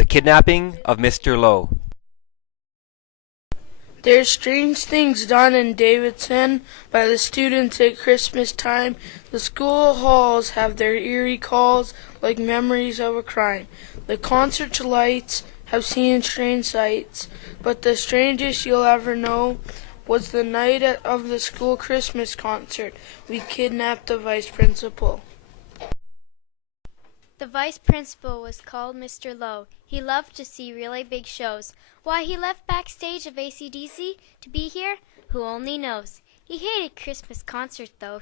The Kidnapping of Mr. Lowe. There's strange things done in Davidson by the students at Christmas time. The school halls have their eerie calls like memories of a crime. The concert lights have seen strange sights, but the strangest you'll ever know was the night of the school Christmas concert. We kidnapped the vice principal. The vice principal was called Mr. Lowe. He loved to see really big shows. Why he left backstage of AC/DC to be here, who only knows. He hated Christmas concerts though,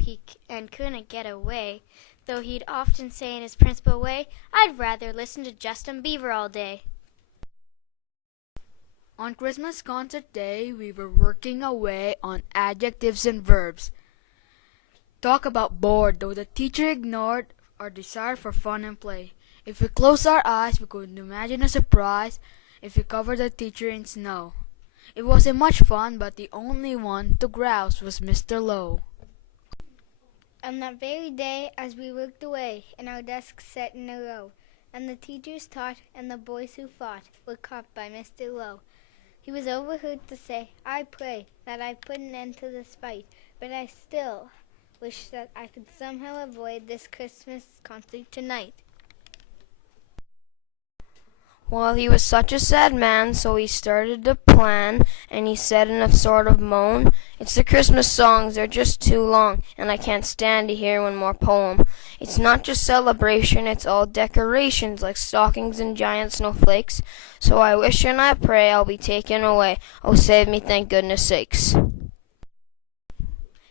and couldn't get away. Though he'd often say in his principal way, I'd rather listen to Justin Bieber all day. On Christmas concert day, we were working away on adjectives and verbs. Talk about bored, though the teacher ignored our desire for fun and play. If we closed our eyes, we could imagine a surprise if we covered the teacher in snow. It wasn't much fun, but the only one to grouse was Mr. Lowe. On that very day, as we worked away, in our desks set in a row, and the teachers taught, and the boys who fought were caught by Mr. Lowe, he was overheard to say, I pray that I put an end to this fight, but I still wish that I could somehow avoid this Christmas concert tonight. Well, he was such a sad man, so he started to plan, and he said in a sort of moan, It's the Christmas songs, they're just too long, and I can't stand to hear one more poem. It's not just celebration, it's all decorations, like stockings and giant snowflakes. So I wish and I pray I'll be taken away. Oh, save me, thank goodness sakes.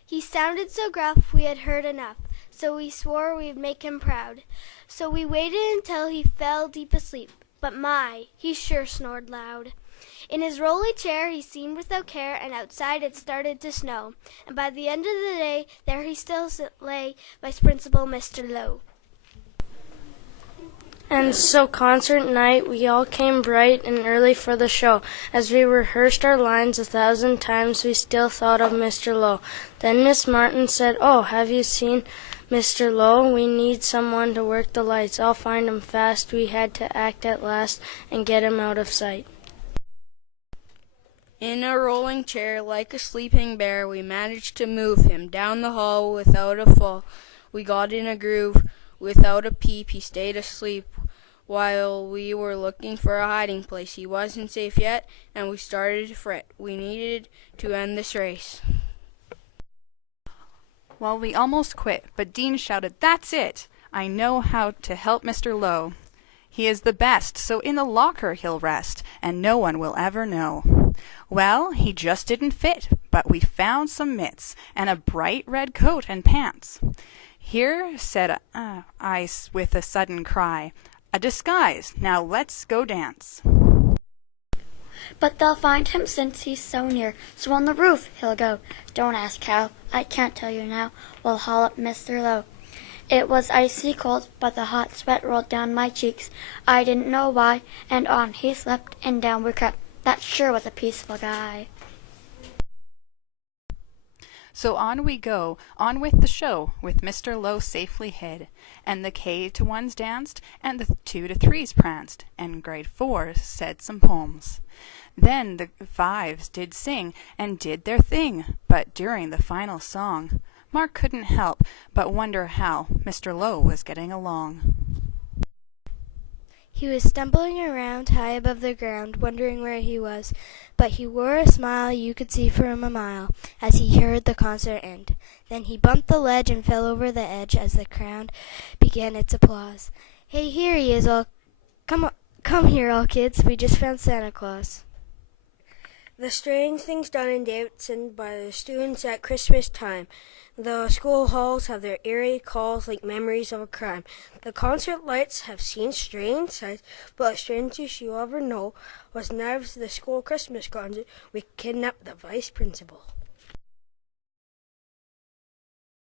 He sounded so gruff we had heard enough, so we swore we'd make him proud. So we waited until he fell deep asleep. But my, he sure snored loud. In his rolly chair he seemed without care, and outside it started to snow. And by the end of the day, there he still lay, Vice Principal Mr. Lowe. And so concert night, we all came bright and early for the show. As we rehearsed our lines 1,000 times, we still thought of Mr. Lowe. Then Miss Martin said, Oh, have you seen Mr. Lowe? We need someone to work the lights. I'll find him fast. We had to act at last and get him out of sight. In a rolling chair, like a sleeping bear, we managed to move him down the hall without a fall. We got in a groove. Without a peep, he stayed asleep while we were looking for a hiding place. He wasn't safe yet, and we started to fret. We needed to end this race. Well, we almost quit, but Dean shouted, That's it! I know how to help Mr. Lowe. He is the best, so in the locker he'll rest, and no one will ever know. Well, he just didn't fit, but we found some mitts, and a bright red coat and pants. Here, said Ice with a sudden cry, a disguise, now let's go dance. But they'll find him since he's so near, so on the roof he'll go. Don't ask how, I can't tell you now. We'll haul up Mr. Lowe. It was icy cold, but the hot sweat rolled down my cheeks. I didn't know why, and on he slept, and down we crept. That sure was a peaceful guy. So on we go, on with the show, with Mr. Lowe safely hid, and the K to ones danced, and the 2 to 3s pranced, and grade 4s said some poems. Then the 5s did sing, and did their thing, but during the final song, Mark couldn't help but wonder how Mr. Lowe was getting along. He was stumbling around high above the ground, wondering where he was, but he wore a smile you could see for him a mile, as he heard the concert end. Then he bumped the ledge and fell over the edge as the crowd began its applause. Hey, here he is, all come here, all kids, we just found Santa Claus. The strange things done in Davidson by the students at Christmas time. The school halls have their eerie calls like memories of a crime. The concert lights have seen strange sights, but the strangest you ever know was never the school Christmas concert. We kidnapped the vice principal.